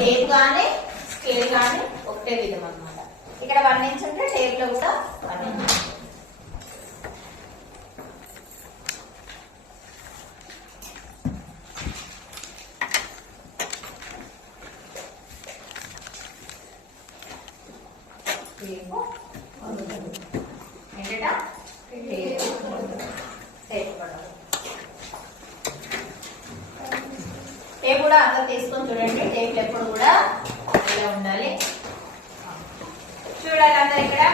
Tape కానీ scale కానీ ఒకటే విధం అన్నమాట. ఇక్కడ 1 ఇంచ్ ఉంటే టేప్ లో కూడా 1 ఇంచ్. టేప్ కూడా అందరూ తీసుకొని చూడండి. టేప్ ఎప్పుడు కూడా ఇలా ఉండాలి. చూడాలి అందరు ఇక్కడ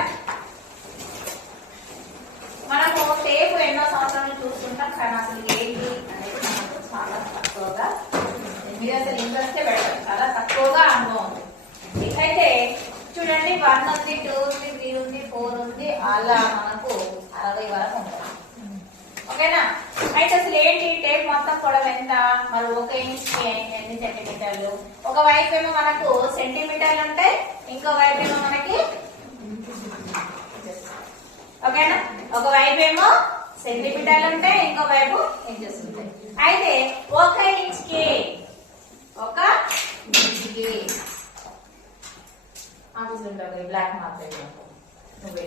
మనము టేప్ ఎన్నో సంవత్సరాలు చూస్తుంటాం, కానీ అసలు ఏంటి అనేది మనకు చాలా తక్కువగా, మీరు అసలు ఇంట్రెస్ట్ పెడతారు, చాలా తక్కువగా అనుభవం ఉంది. అయితే చూడండి 1 ఉంది, 2 ఉంది, 3 ఉంది, 4 ఉంది, అలా మనకు 60 వరకు ఉంటుంది. ఓకేనా? అయితే అసలు ఏంటి టేప్ మొత్తం పొడవు ఎంత, మరి 1 ఇంచ్ ఎన్ని సెంటీమీటర్లు? ఒక వైపు ఏమో మనకు సెంటీమీటర్లు ఉంటాయి, ఇంకో వైపు ఏమో మనకి, ఓకేనా, ఒక వైపు ఏమో సెంటీమీటర్లు ఉంటాయి, ఇంకో వైపు ఇంచెస్ ఉంటాయి. అయితే 1 ఇంచ్కి ఆఫీస్ ఉంటావు బ్లాక్ మార్కెట్ నువ్వే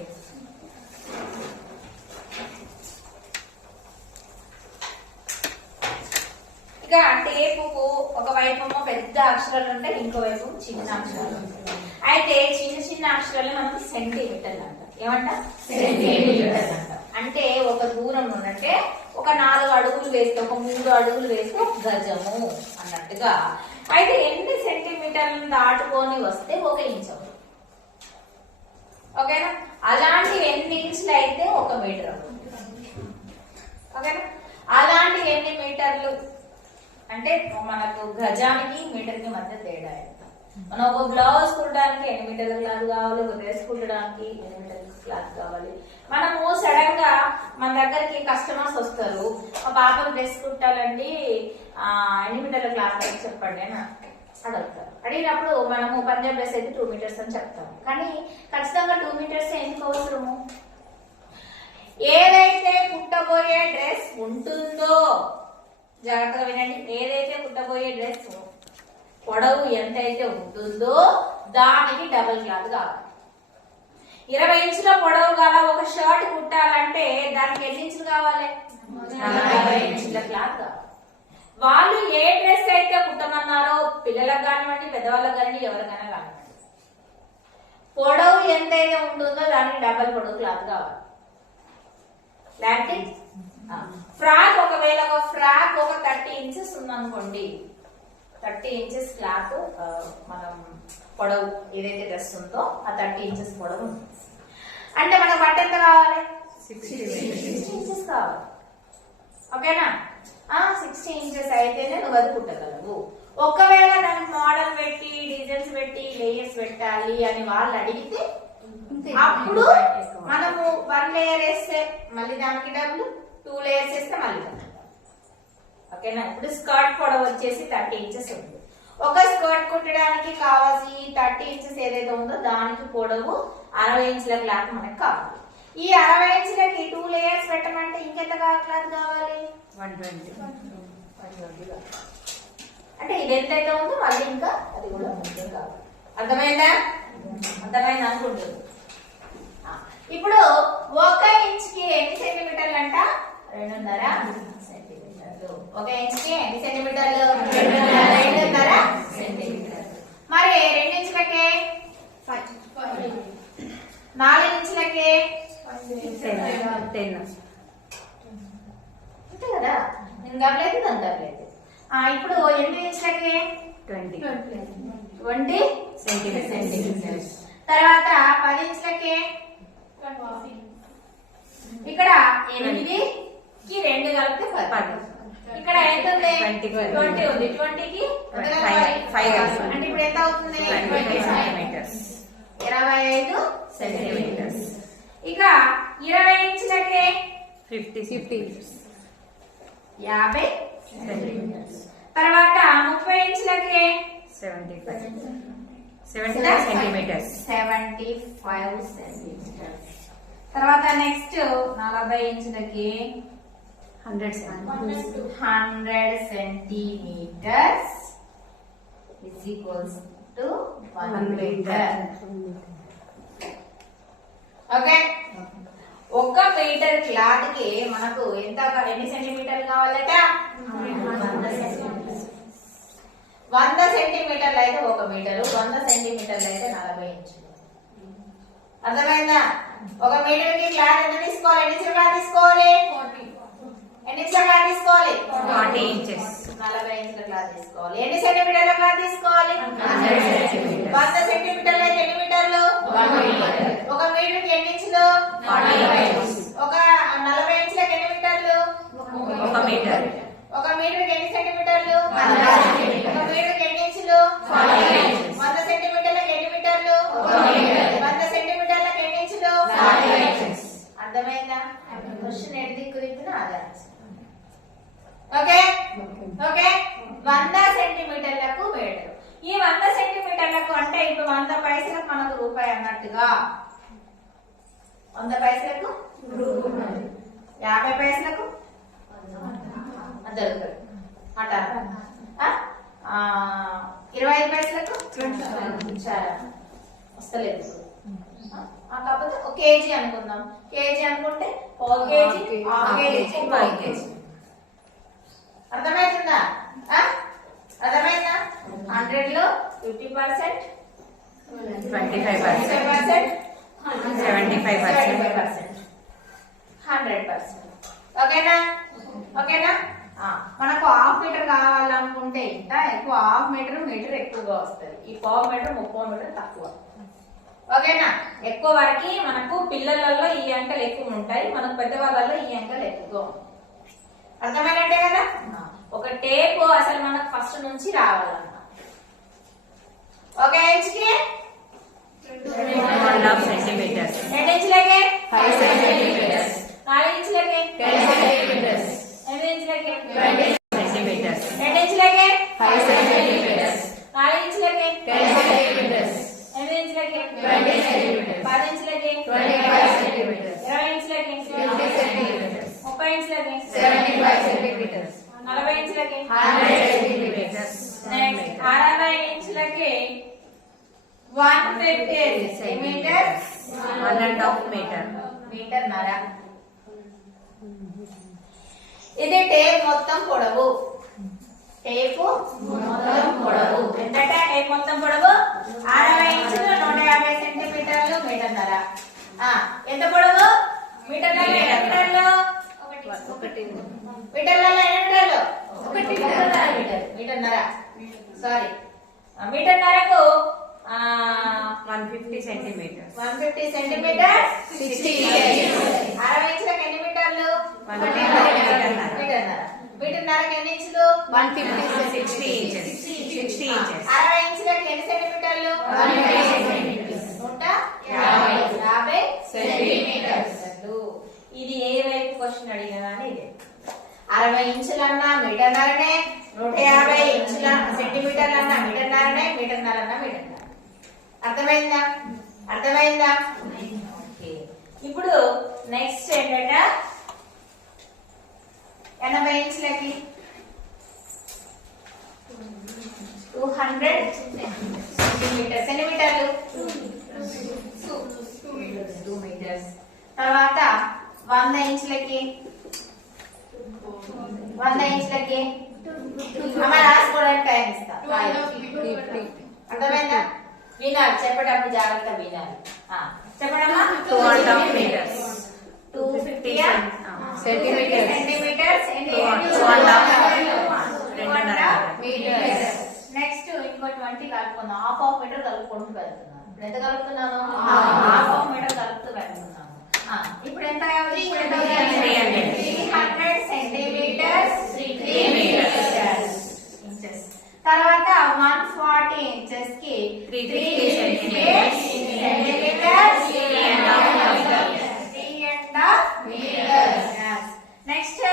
ఇక టేపుకు ఒక వైపు పెద్ద అక్షరాలు ఉంటాయి, ఇంకో వైపు చిన్న అక్షరాలు ఉంటాయి. అయితే చిన్న చిన్న అక్షరాలు మనం సెంటీమీటర్లు అంటాం. ఏమంట? సెంటీమీటర్లు అంటాం. అంటే ఒక దూరం అంటే ఒక 4 అడుగులు వేస్తే, ఒక 3 అడుగులు వేస్తే గజము అన్నట్టుగా. అయితే ఎన్ని సెంటీమీటర్లను దాటుకొని వస్తే 1 ఇంచ్ అవుతుంది. ఓకేనా? అలాంటి ఎన్ని ఇంచులు అయితే 1 మీటర్ అవుతుంది. ఓకేనా? అలాంటి ఎన్ని మీటర్లు అంటే మనకు గజానికి మీటర్కి మధ్య తేడా ఎంత? మనం ఒక బ్లౌజ్ కుట్టడానికి ఎన్ని మీటర్ల క్లాత్ కావాలి, ఒక డ్రెస్ కుట్టడానికి ఎన్ని మీటర్ల క్లాత్ కావాలి. మనము సడన్ గా మన దగ్గరికి కస్టమర్స్ వస్తారు, మా పాపకు డ్రెస్ కుట్టాలండి, ఎన్ని మీటర్ల క్లాత్ అని చెప్పండి అని అడుగుతారు. అడిగినప్పుడు మనము పంజాబ్ డ్రెస్ అయితే 2 మీటర్స్ అని చెప్తాము. కానీ ఖచ్చితంగా 2 మీటర్స్ ఎందుకు అవసరము? ఏదైతే కుట్టబోయే డ్రెస్ ఉంటుందో, జాగ్రత్తగా వినండి, ఏదైతే కుట్టబోయే డ్రెస్ పొడవు ఎంతైతే ఉంటుందో దానికి డబుల్ క్లాత్ కావాలి. 20 ఇంచుల పొడవు గల ఒక షర్ట్ కుట్టాలంటే దానికి ఎన్ని ఇంచులు కావాలి? 40 ఇంచుల క్లాత్ కావాలి. వాళ్ళు ఏ డ్రెస్ అయితే కుట్టమన్నారో, పిల్లలకు కానివ్వండి, పెద్దవాళ్ళకి కానివ్వండి, ఎవరికైనా కానివ్వండి, పొడవు ఎంతైతే ఉంటుందో దానికి డబల్ పొడవు క్లాత్ కావాలి. లేకపోతే ఫ్రాక్, ఒకవేళ ఒక ఫ్రాక్ ఒక 30 ఇంచెస్ ఉందనుకోండి, 30 ఇంచెస్ క్లాత్ మనం పొడవు ఏదైతే డ్రెస్ ఉందో ఆ 30 ఇంచెస్ పొడవు ఉంది. అంటే మనకు బట్ట ఎంత కావాలి? 60 ఇంచెస్ కావాలి. ఓకేనా? 60 ఇంచెస్ అయితేనే నువ్వు అది కుట్టగలవు. ఒకవేళ దానికి మోడల్ పెట్టి, డిజైన్స్ పెట్టి, లేయర్స్ పెట్టాలి అని వాళ్ళు అడిగితే అప్పుడు మనము 1 లేయర్ వేస్తే మళ్ళీ దానికి డబ్బులు, 2 లేయర్స్ వేస్తే మళ్ళీ డబ్బులు. ఓకేనా? ఇప్పుడు స్కర్ట్ పొడవు వచ్చేసి 30 ఇంచెస్ ఉంది. ఒక స్కర్ట్ కుట్టడానికి కావాల్సి 30 ఇంచెస్ ఏదైతే ఉందో దానికి పొడవు 60 ఇంచుల క్లాత్ మనకు కావాలి. ఈ 60 ఇంచులకి 2 లేయర్స్ పెట్టమంటే ఇంకెంత క్లాత్ కావాలి? 120. అంటే ఇది ఎంతైతే ఉందో మళ్ళీ ఇంకా అది కూడా ముందే కావాలి. అర్థమైందా? అర్థమైంది అనుకుంటుంది. ఇప్పుడు 1 ఇంచ్కి ఎన్ని సెంటీమీటర్లు అంట? 2.5 సెంటీమీటర్లు. 1 ఇంచ్కి ఎన్ని సెంటీమీటర్లు? 2.5 సెంటీమీటర్లు. మరి 2 ఇంచులకే 4 ఇంచులకే 10 అంతే కదా? నేను దబ్బలేదు, దాని దబ్బలేదు. ఇప్పుడు 8 ఇంచులకి 20 సెంటీమీటర్స్. తర్వాత 10 ఇంచులకి ఇక్కడ 8కి 2 కలిపితే 10. ఇక్కడ ఎంత ఉంది? 20 ఉంది. 20కి 5 అంటే ఇప్పుడు ఎంత అవుతుంది? 25 సెంటీమీటర్స్. ఇక 20 ఇంచులకి 50 సెంటీమీటర్స్. తర్వాత 30 ఇంచులకి 75 సెంటీమీటర్స్. తర్వాత నెక్స్ట్ 40 ఇంచులకి 100 centimetres. is equals to 1 meter. Okay, 1 metre cloth కి మనకు ఎన్ని సెంటీమీటర్లు కావాలట? 100 సెంటీమీటర్లు అయితే 1 మీటరు, 100 సెంటీమీటర్లు అయితే 40 ఇంచులు. అర్థమైందా? 1 మీటర్ కి క్లాత్ ఎంత తీసుకోవాలి? ఎన్ని ఇంచుల క్లాత్ తీసుకోవాలి? 40 ఇంచుల క్లాత్ తీసుకోవాలి. 40 ఇంచెస్ 40 ఇంచుల క్లాత్ తీసుకోవాలి. ఎన్ని సెంటీమీటర్ల క్లాత్ తీసుకోవాలి? 100 సెంటీమీటర్లు అయితే ఎన్ని మీటర్లు? 1 మీటర్. 1 మీటర్ కి ఎన్ని ఇంచులు? 45. ఒక 40 ఇంచులకు ఎన్ని మీటర్లు? 1 మీటర్. 1 మీటర్ కి ఎన్ని సెంటీమీటర్లు? 100 సెంటీమీటర్లు. 1 మీటర్ కి ఎన్ని ఇంచులు? 40 ఇంచులు. 100 సెంటీమీటర్లకు ఎన్ని మీటర్లు? 1 మీటర్. 100 సెంటీమీటర్లకు ఎన్ని ఇంచులు? 40 ఇంచెస్. అర్థమైందా? క్వశ్చన్ ఎటు దిక్కు దిక్కున ఆధారం. ఓకే ఓకే, 100 సెంటీమీటర్లకు మీటర్. ఈ 100 సెంటీమీటర్లకు అంటే ఇప్పుడు 100 పైసలకు మనకు రూపాయి అన్నట్టుగా 100 పైసలకు 50 పైసలకు దొరుకుతుంది అట. 25 పైసలకు వస్తలేదు. కాకపోతే ఒక కేజీ అనుకుందాం. కేజీ అనుకుంటే పావు కేజీ, హాఫ్ కేజీ, 1 కేజీ. అర్థమవుతుందా? అర్థమైందా? 100 లో 50%, 25%, 75%, 100%. ఓకేనా? ఓకేనా? మనకు హాఫ్ మీటర్ కావాలనుకుంటే ఇంత ఎక్కువ, హాఫ్ మీటర్ మీటర్ ఎక్కువగా వస్తుంది. ఈ పావు మీటర్ 30 మీటర్ తక్కువ. ఓకేనా? ఎక్కువ వరకు మనకు పిల్లలలో ఈ అంకెలు ఎక్కువ ఉంటాయి, మనకు పెద్దవాళ్ళలో ఈ అంకెలు ఎక్కువగా ఉంటాయి. అర్థమైనట్టే కదా? ఒక టేప్ అసలు మనకు ఫస్ట్ నుంచి రావాలన్న. ఒక ఇంచుకి 2.5 సెంటీమీటర్స్, 2 ఇంచులకి 5 సెంటీమీటర్స్, 4 ఇంచులకి 10 సెంటీమీటర్స్, 8 ఇంచులకి 20 సెంటీమీటర్స్, 2 ఇంచులకి 5 సెంటీమీటర్స్, 4 ఇంచులకి 10 సెంటీమీటర్స్, 8 ఇంచులకి 20 సెంటీమీటర్స్, 10 ఇంచులకి 25 సెంటీమీటర్స్, 20 ఇంచులకి 50 సెంటీమీటర్స్, 30 ఇంచులకి 75 సెంటీమీటర్స్, 40 ఇంచులకి 100 సెంటీమీటర్స్, నెక్స్ట్ 60 ఇంచులకి 150 సెంటీమీటర్స్, 1.5 మీటర్, మీటర్న్నర. ఇది టేప్ మొత్తం పొడవు. టేపు మొత్తం పొడవు ఎంత? టేప్ మొత్తం పొడవు 60 ఇంచులు, 150 సెంటీమీటర్లు, మీటర్న్నర. ఎంత పొడవు? మీటర్న్నర. మీటర్లు మీటర్లలో ఎన్ని మీటర్లు? 1 మీటర్. మీటర్న్నర, సారీ, మీటర్న్నరకు 150 సెంటీమీటర్స్, 150 సెంటీమీటర్స్, 60 ఇంచెస్. 60 ఇంచులకు ఎన్ని మీటర్లు? 1 మీటర్న్నరకు ఎన్ని ఇంచులు? 150, 60 ఇంచెస్, 60 ఇంచెస్. 60 ఇంచులకు ఎన్ని సెంటీమీటర్లు? 150 సెంటీమీటర్స్, 150 సెంటీమీటర్స్. ఇది ఏ వైపు క్వశ్చన్ అడిగినా కానీ ఇదే. 60 ఇంచులన్నా మీటర్న్నరనే, 150 ఇంచుల సెంటీమీటర్లన్నా మీటర్న్నరనే, మీటర్న్నరన్నా మీటర్న్నర. అర్థమైందా? అర్థమైందా? ఇప్పుడు నెక్స్ట్ ఏంటంటే 80 ఇంచులకి 200 సెంటీమీటర్స్, సెంటీమీటర్లు 2 మీటర్స్. తర్వాత 100 ఇంచులకి 100 ఇంచులకి అమ్మ రాసుకోవడానికి టైం ఇస్తా. అర్థమైందా? వినాలి, చెప్పేటప్పుడు జాగ్రత్త వినాలి. చెప్పడమ్మా. 2.5 metres, 250 centimetres, centimetres, 2.5 metres. Next ఇంకో 20 కలుపుకుందాం. హాఫ్ మీటర్ కలుపుకుంటూ వెళ్తున్నాను. ఇప్పుడు ఎంత కలుపుతున్నాను? హాఫ్ మీటర్ కలుపుతూ వెళ్తున్నాను. ఇప్పుడు ఎంత? 300 సెంటీమీటర్స్, 3 మీటర్స్. తర్వాత 140 ఇంచెస్ కి 3 సెంటీమీటర్స్, 3.5 మీటర్స్. నెక్స్ట్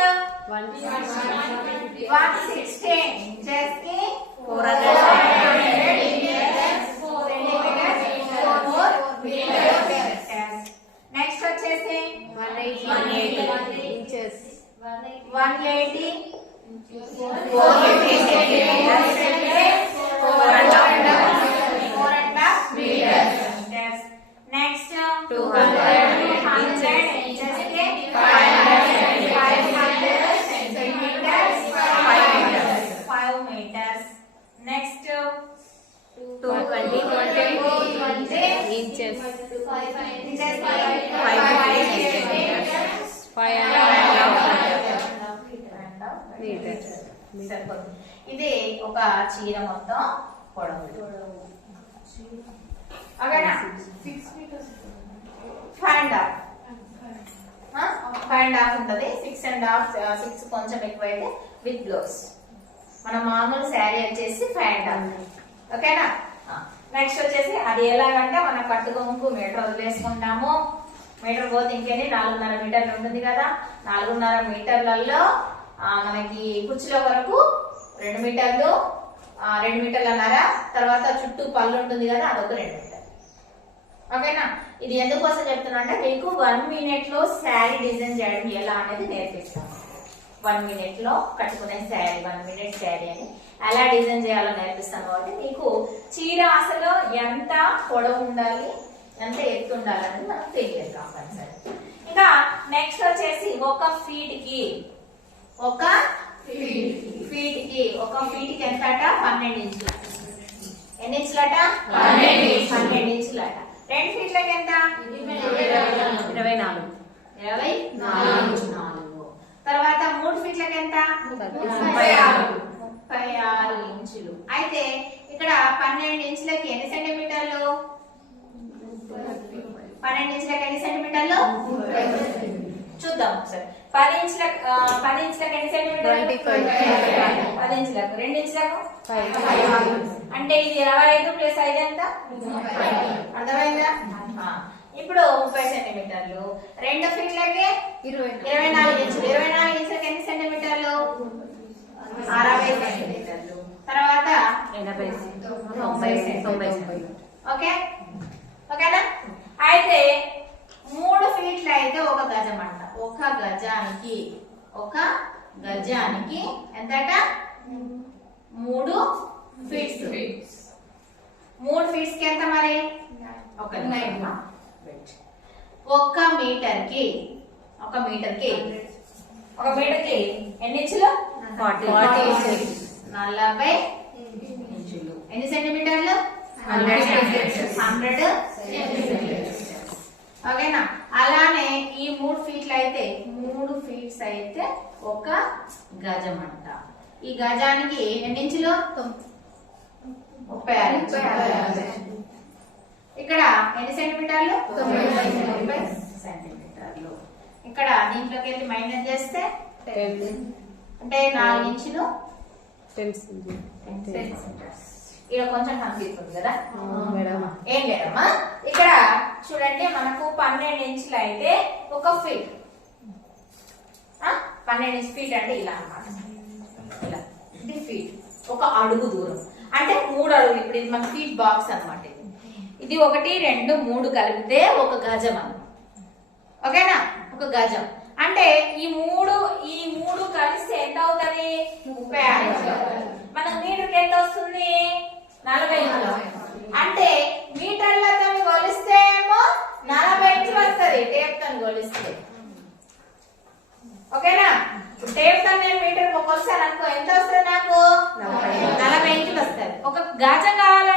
160 ఇంచెస్ కి 400 సెంటీమీటర్స్, 4 మీటర్స్. నెక్స్ట్ వచ్చేసి 180 ఇంచెస్, 180 450 సెంటీమీటర్స్, 400 220 inches. 5.5 meters. ఇది ఒక చీర మొత్తం పొడవు. ఓకేనా? 5.5 ఉంటది. 6 కొంచెం ఎక్కువైతే విత్ బ్లౌజ్. మన మామూలు శారీ వచ్చేసి 5.5. ఓకేనా? నెక్స్ట్ వచ్చేసి అది ఎలాగంటే మనం కట్టుకొముకు మీటర్ వదిలేసుకుంటాము. మీటర్ పోతే ఇంకేంటి 4.5 మీటర్లు ఉంటుంది కదా. 4.5 మీటర్లలో మనకి కుర్చీల వరకు 2 మీటర్లు, 2 మీటర్లన్నర. తర్వాత చుట్టూ పళ్ళు ఉంటుంది కదా, అదొక 2 మీటర్లు. ఓకేనా? ఇది ఎందుకోసం చెప్తున్నా అంటే మీకు 1 minute లో శారీ డిజైన్ చేయడం ఎలా అనేది నేర్పిస్తాను. 1 minute లో కట్టుకునే శారీ, 1 minute శారీ అని ఎలా డిజైన్ చేయాలో నేర్పిస్తాను. కాబట్టి మీకు చీర అసలు ఎంత పొడవు ఉండాలి, ఎంత ఎత్తు ఉండాలి అనేది మనకు తెలియదు కంపల్సరీ. ఇంకా నెక్స్ట్ వచ్చేసి ఒక ఫీట్ కి ఒక ఫీట్ కి ఎంత అట? 12 ఇంచులు. ఎన్ని ఇంచులట? 12 ఇంచులట. 2 ఫీట్లకి ఎంత? 24. తర్వాత 3 ఫీట్లకి ఎంత? 36 ఇంచులు. అయితే ఇక్కడ 12 ఇంచులకి ఎన్ని సెంటీమీటర్లు? 12 ఇంచులకి ఎన్ని సెంటీమీటర్లు? చూద్దాం ఒకసారి. 10 ఇంచులకు ఎన్ని సెంటీమీటర్లు? 10 ఇంచులకు. 2 ఇంచులకు 5. అంటే ఇది 25 ప్లస్ 5 ఎంత? అర్థమైందా? ఇప్పుడు 30 సెంటీమీటర్లు. 2 ఫీట్లకి 24 ఇంచులు. 24 ఇంచులకి ఎన్ని సెంటీమీటర్లు? 60 సెంటీమీటర్లు. తర్వాత 90 సెంటీమీటర్లు. ఓకే? ఓకేనా? అయితే 3 ఫీట్లు అయితే ఒక గజం అంట. ఒక గజానికి ఎంతట? 3 ఫీట్స్. 3 ఫీట్స్ కి ఎంత మరి? ఒక మీటర్కి ఎన్ని ఇంచులు? 40 ఇంచులు. ఎన్ని సెంటీమీటర్లు? 100 సెంటీమీటర్లు. ఓకేనా? అలానే ఈ 3 ఫీట్లు అయితే 3 ఫీట్స్ అయితే ఒక గజం అంట. ఈ గజానికి ఎన్ని ఇంచులు? 36. ఇక్కడ ఎన్ని సెంటీమీటర్లు? 90 సెంటీమీటర్లు. ఇక్కడ దీంట్లోకి వెళ్ళి మైనస్ చేస్తే అంటే 4 ఇంచులు 10 సెంటీమీటర్స్. ఇక్కడ కొంచెం కన్ఫ్యూజ్ ఉంది కదా. ఏం లేదమ్మా, ఇక్కడ చూడండి మనకు 12 ఇంచులు అయితే ఒక ఫీట్. 12 ఫీట్ అంటే ఇలా అన్నమాట. ఇలా ఇది ఫీట్. ఒక అడుగు దూరం అంటే 3 అడుగులు. ఇప్పుడు ఇది మన ఫీట్ బాక్స్ అన్నమాట. ఇది 1 2 3 కలిపితే ఒక గజం అన్నమాట. ఓకేనా? ఒక గజం అంటే ఈ మూడు కలిస్తే ఎంత అవుతుంది? 36. మనకు మీటర్కి ఎంత వస్తుంది? 40. అంటే మీటర్లతో కొలిస్తే ఏమో 40 ఇంచులు వస్తుంది టేప్ తో కొలిస్తే. ఓకేనా? టేప్ తో నేను మీటర్ కొలిసాను అనుకో, ఎంత వస్తుంది నాకు? 40 ఇంచులు వస్తుంది. ఒక గజం కావాలంటే